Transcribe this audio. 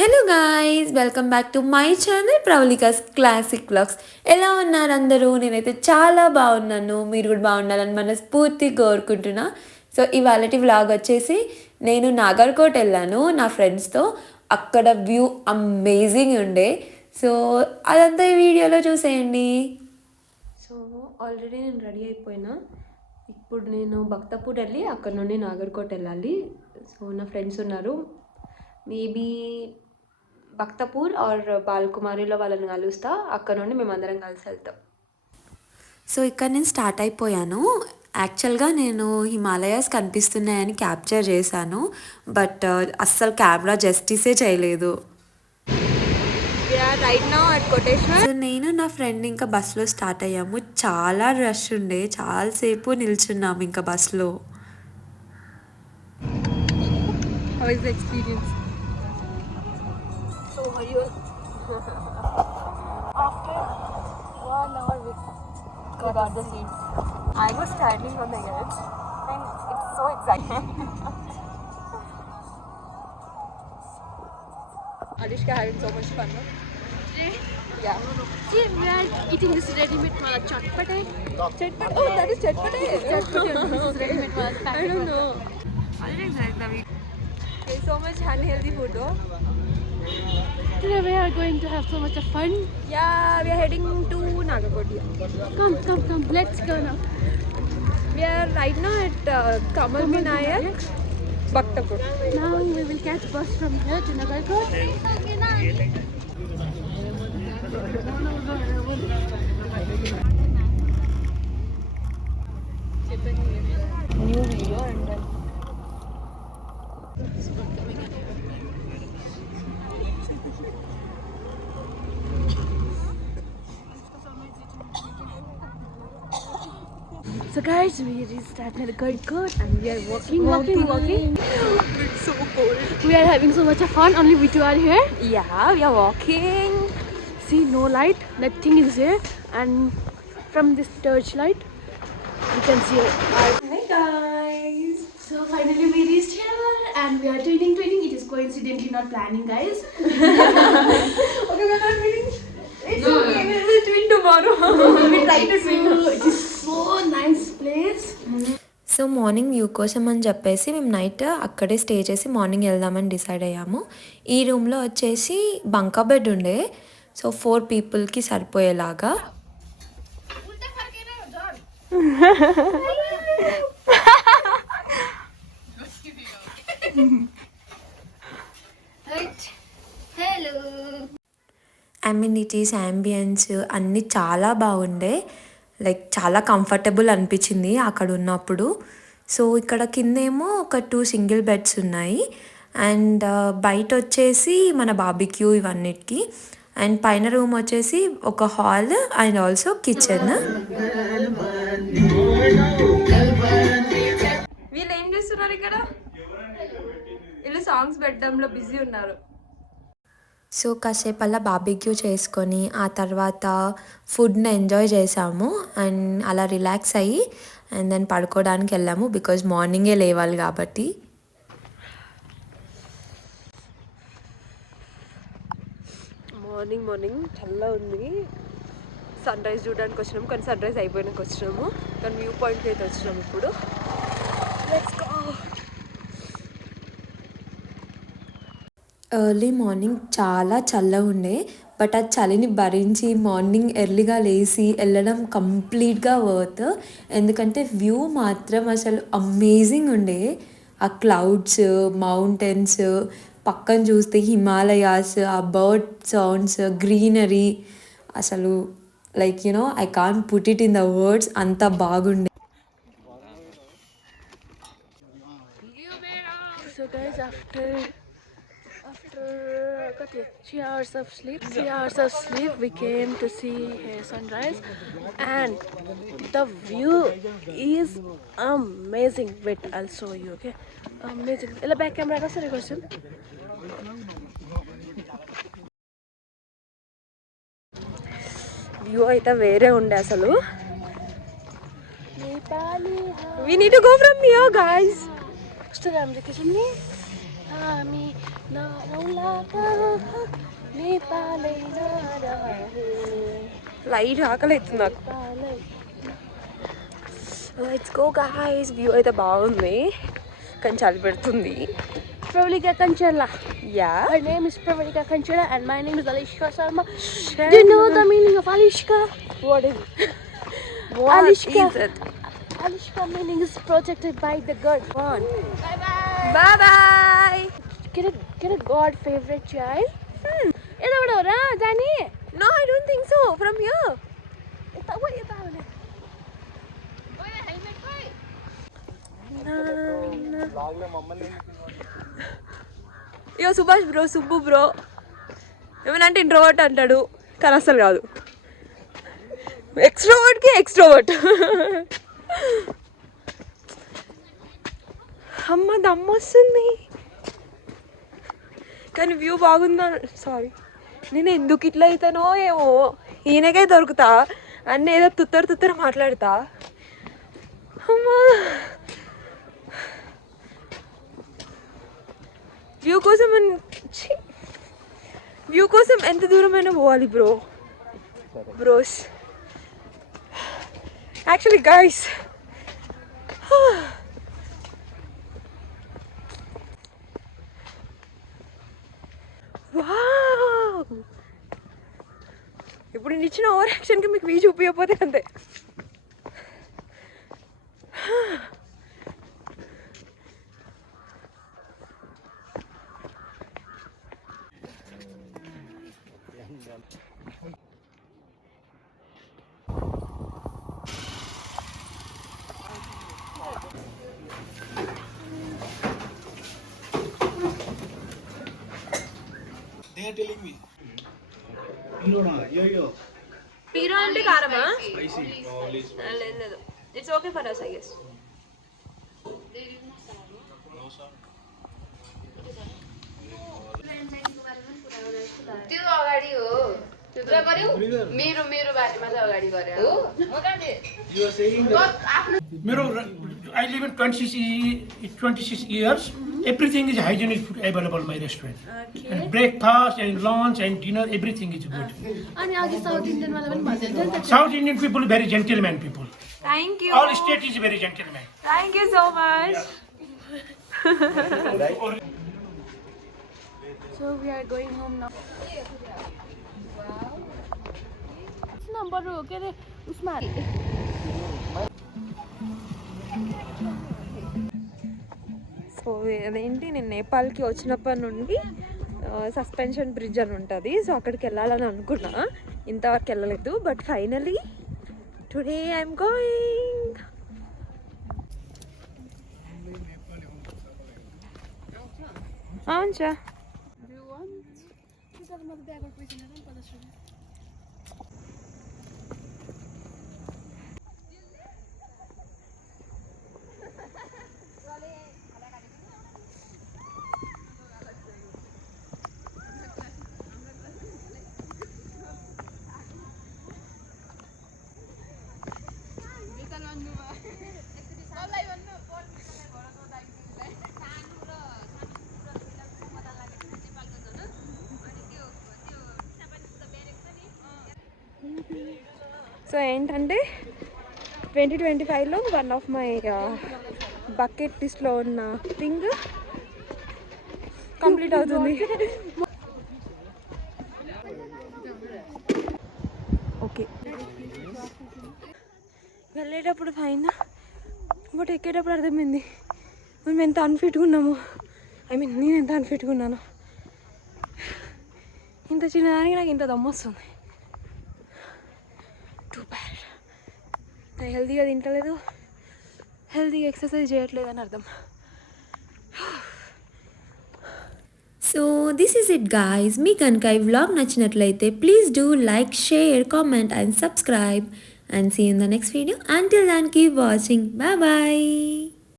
Hello guys, welcome back to my channel Pravalika's classic vlogs. ఎలా ఉన్నారు అందరూ? నేనైతే చాలా బాగున్నాను. మీరు కూడా బాగుండాలని మనస్ఫూర్తిగా కోరుకుంటున్నా. సో ఇవాళటి వ్లాగ్ వచ్చేసి నేను నాగర్కోట్ వెళ్ళాను నా ఫ్రెండ్స్తో. అక్కడ వ్యూ అమేజింగ్ ఉండే. సో అదంతా ఈ వీడియోలో చూసేయండి. సో ఆల్రెడీ నేను రెడీ అయిపోయినా. ఇప్పుడు నేను భక్తపూర్ వెళ్ళి అక్కడ నుండి నాగర్కోట్ వెళ్ళాలి. సో నా ఫ్రెండ్స్ ఉన్నారు. మేబీ భక్తపూర్ ఆర్ బాల్కుమారిలో వాళ్ళని కలుస్తా. అక్కడ నుండి మేమందరం కలిసి వెళ్తాం. సో ఇక్కడ నేను స్టార్ట్ అయిపోయాను. యాక్చువల్గా నేను హిమాలయాస్ కనిపిస్తున్నాయని క్యాప్చర్ చేశాను, బట్ అస్సలు కెమెరా జస్టిసే చేయలేదు. సో నేను నా ఫ్రెండ్ ఇంకా బస్సులో స్టార్ట్ అయ్యాము. చాలా రష్ ఉండే, చాలాసేపు నిల్చున్నాము ఇంకా బస్సులో. How is the experience? So are you? After 1 hour we got the seats. I was standing on the edge and it's so exciting. Adishka having so much fun, no? Today? Yeah. See, we are eating this ready-made mala chatpate. Chatpate? Oh, that is chatpate. Chatpate. This is ready-made mala packet. I don't know. I didn't like that. Okay, so much unhealthy food though. Today we are going to have so much of fun. Yeah, we are heading to Nagarkot. Come, let's go now. We are right now at Kamal Vinayak, Bhaktapur. Now we will catch bus from here to Nagarkot. New video and then so guys, we reached at Nagarkot and we are walking. It's so cold. We are having so much of fun. Only we two are here. Yeah, we are walking. See, no light, nothing is here, and from this torch light you can see our... Hi guys. So finally we reached here and we are twinning. It is coincidentally not planning, guys. Okay, we are not twinning. It's no. Okay, we will twin tomorrow. We try to twin. It is so nice place. So morning view కోసం అని చెప్పేసి మేము నైట్ అక్కడే స్టే చేసి మార్నింగ్ వెళ్దామని డిసైడ్ అయ్యాము. ఈ రూమ్లో వచ్చేసి బంకా బెడ్ ఉండే, సో 4 పీపుల్కి సరిపోయేలాగా. అమ్యూనిటీస్, అంబియన్స్ అన్నీ చాలా బాగుండే. లైక్ చాలా కంఫర్టబుల్ అనిపించింది అక్కడ ఉన్నప్పుడు. సో ఇక్కడ కిందేమో ఒక 2 సింగిల్ బెడ్స్ ఉన్నాయి అండ్ బయట వచ్చేసి మన బార్బిక్యూ ఇవన్నిటికి, అండ్ పైన రూమ్ వచ్చేసి ఒక హాల్ అండ్ ఆల్సో కిచెన్. వీళ్ళు ఏం చేస్తున్నారు ఇక్కడ? వీళ్ళు సాంగ్స్ పెట్టడంలో బిజీ ఉన్నారు. సో కాసేపు అలా బార్బిక్యూ చేసుకొని ఆ తర్వాత ఫుడ్ని ఎంజాయ్ చేసాము అండ్ అలా రిలాక్స్ అయ్యి అండ్ దెన్ పడుకోవడానికి వెళ్ళాము, బికాజ్ మార్నింగే లేవాలి కాబట్టి. మార్నింగ్ చల్ల ఉంది. సన్ రైజ్ చూడడానికి వచ్చినాము, కానీ సన్ రైజ్ అయిపోయినాక వచ్చినాము. కానీ వ్యూ పాయింట్కి అయితే వచ్చినాము ఇప్పుడు. Let's go. ఎర్లీ మార్నింగ్ చాలా చల్లగా ఉండే, బట్ ఆ చలిని భరించి మార్నింగ్ ఎర్లీగా లేచి వెళ్ళడం కంప్లీట్గా వర్త్. ఎందుకంటే వ్యూ మాత్రం అసలు అమేజింగ్ ఉండే. ఆ క్లౌడ్స్, మౌంటైన్స్, పక్కన చూస్తే హిమాలయాస్, ఆ బర్డ్ సౌండ్స్, గ్రీనరీ, అసలు like you know I can't put it in the words, అంత బాగుండే. So guys, after 3 hours of sleep, we came to see a sunrise and the view is amazing. Wait, I'll show you, okay? Amazing. Ella back camera ka sir question. View aitha vere unde asalu. We need to go from here, guys. Instagram location ni. Light ఆకలి అవుతుంది నాకు. Let's go guys. View అయితే బాగుంది కానీ చలి పెడుతుంది. Pravalika Kanchela. Yeah Her name is Pravalika Kanchela and my name is Alishka Sharma. Do you know the meaning of Alishka? What is Alishka. It? Alishka meaning is protected by the God. Bye bye. Bye bye. Get a God favorite child. Eda vadora Dani. No I don't think so from here. Ita what ita wala. Yo Subhash bro, Subbu bro ఏమనంటే introvert అంటాడు కానీ అసలు కాదు. ఎక్స్ట్రోవర్ట్కి extrovert. అమ్మ దమ్మొస్తుంది కానీ వ్యూ బాగుందా. సారీ, నేను ఎందుకు ఇట్లా అవుతానో ఏమో. ఈయనకై దొరుకుతా అన్నీ ఏదో తుత్తర మాట్లాడతా. అమ్మా వ్యూ కోసం ఎంత దూరమైనా పోవాలి బ్రోస్. యాక్చువల్లీ గైస్ ఇప్పుడు నేను ఇచ్చిన ఓవర్ యాక్షన్కి మీకు వ్యూ చూపించకపోతే అంతే. They are telling me. Yo. Peera అంటే కారమా? Spicy. Probably spicy. లేదు, it's okay for us I guess. No sir. त्यो अगाडि हो त्यो गर्यो मेरो मेरो बारेमा चाहिँ अगाडि गरे हो You are saying that I live in 26 years. Everything is hygienic food available in my restaurant. And breakfast and lunch and dinner, everything is good. Ani agi South Indian wala pani bhन्छ. South Indian people very gentleman people. Thank you. All state is very gentleman. Thank you so much. So we are going home now. Number हो के रे उसमा సో అదేంటి, నేను నేపాల్కి వచ్చినప్పటి నుండి సస్పెన్షన్ బ్రిడ్జ్ అని ఉంటుంది. సో అక్కడికి వెళ్ళాలని అనుకున్నా, ఇంతవరకు వెళ్ళలేదు. But finally today I'm going. అవునచా. సో ఏంటంటే 2025లో వన్ ఆఫ్ మై బకెట్ లిస్ట్లో ఉన్న థింగ్ కంప్లీట్ అవుతుంది. ఓకే, వెళ్ళేటప్పుడు ఫైన్, బట్ ఎక్కేటప్పుడు అర్థమైంది మేము ఎంత అన్ఫిట్గా ఉన్నాము. నేను ఎంత అన్ఫిట్గా ఉన్నాను. ఇంత చిన్నదానికి నాకు ఇంత దమ్ము వస్తుంది. Too bad. నేను హెల్తీగా తింటలేదు, హెల్తీగా ఎక్సర్సైజ్ చేయట్లేదు అని అర్థం. So this is it guys. మీ కనుక ఈ వ్లాగ్ నచ్చినట్లయితే please do like, share, comment and subscribe and see you in the next video. Until then, keep watching. Bye bye.